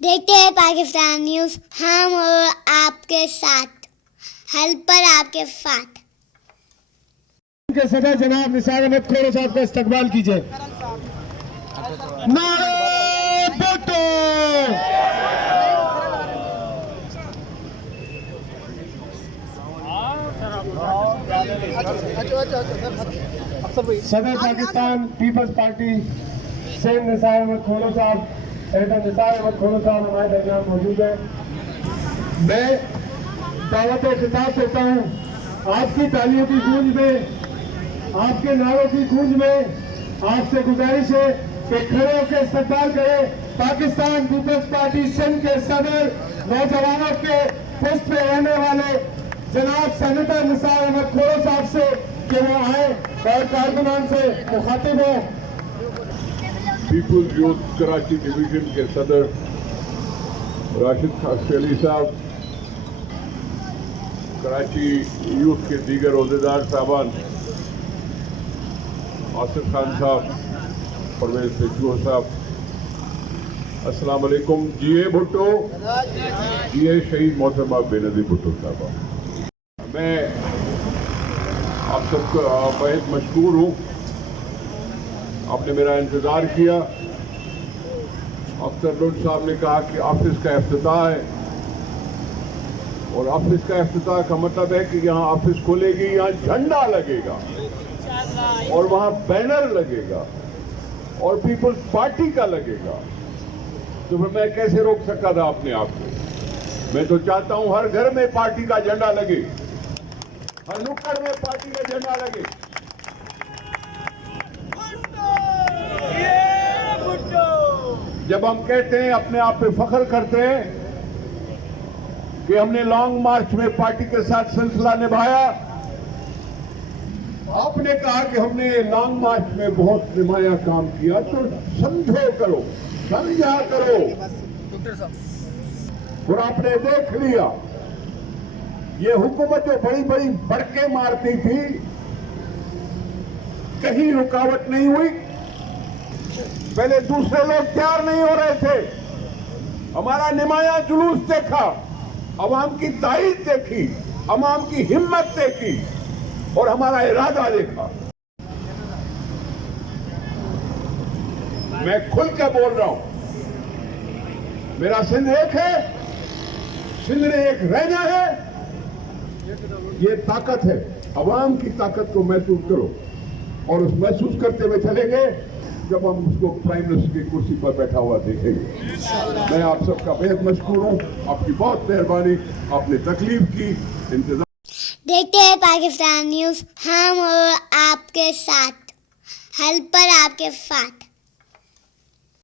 دیکھتے ہیں پاکستان نیوز، ہم اور آپ کے ساتھ، حل پر آپ کے ساتھ۔ کے صدر جناب نثار احمد کھوڑو صاحب کا استقبال کیجئے۔ نعرہ بھٹو! صدر پاکستان پیپلز پارٹی سید نثار احمد کھوڑو صاحب، سید نثار احمد کھوڑو صاحب ہمارے درمیان موجود ہیں۔ میں دعوت خطاب دیتا ہوں، آپ کی تالیوں کی گونج میں، آپ کے نعروں کی گونج میں آپ سے گزارش ہے کہ کھڑے ہو کے استقبال کریں پاکستان پیپلز پارٹی سندھ کے صدر، نوجوانوں کے پشت پہ رہنے والے جناب سینیٹر نثار احمد کھوڑو صاحب سے کہ وہ آئیں اور کارکنان سے مخاطب ہوں۔ پیپلز یوتھ کراچی ڈویژن کے صدر راشد خاصی علی صاحب، کراچی یوتھ کے دیگر عہدیدار صاحبان، آصف خان صاحب، پرویز پیشوا صاحب، السلام علیکم۔ جی اے بھٹو، جی اے شہید محترمہ بے نظیر بھٹو صاحبہ، میں آپ سب کو بہت مشکور ہوں، آپ نے میرا انتظار کیا۔ اختر لوڈ صاحب نے کہا کہ آفس کا افتتاح ہے، اور آفس کا افتتاح کا مطلب ہے کہ یہاں آفس کھولے گی، یہاں جھنڈا لگے گا اور وہاں بینر لگے گا اور پیپلز پارٹی کا لگے گا، تو پھر میں کیسے روک سکتا تھا اپنے آپ کو؟ میں تو چاہتا ہوں ہر گھر میں پارٹی کا جھنڈا لگے، ہر نکڑ میں پارٹی کا جھنڈا لگے۔ جب ہم کہتے ہیں، اپنے آپ پہ فخر کرتے ہیں کہ ہم نے لانگ مارچ میں پارٹی کے ساتھ سلسلہ نبھایا، آپ نے کہا کہ ہم نے لانگ مارچ میں بہت نمایاں کام کیا، تو سمجھو کرو، سمجھا کرو، اور آپ نے دیکھ لیا یہ حکومت جو بڑی بڑی بڑکیں مارتی تھی، کہیں رکاوٹ نہیں ہوئی۔ پہلے دوسرے لوگ تیار نہیں ہو رہے تھے، ہمارا نمایاں جلوس دیکھا، عوام کی تائید دیکھی، عوام کی ہمت دیکھی، اور ہمارا ارادہ دیکھا۔ میں کھل کے بول رہا ہوں، میرا سندھ ایک ہے، سندھ نے ایک رہنا ہے، یہ طاقت ہے۔ عوام کی طاقت کو محسوس کرو، اور اس محسوس کرتے ہوئے چلیں گے جب ہم اس کو پرائم منسٹر کی کرسی پر بیٹھا ہوا دیکھیں گے۔ میں آپ سب کا بہت مشکور ہوں، آپ کی بہت مہربانی، آپ نے تکلیف کی، انتظار۔ دیکھتے ہیں پاکستان نیوز، ہم اور آپ کے ساتھ، حل پر آپ کے ساتھ۔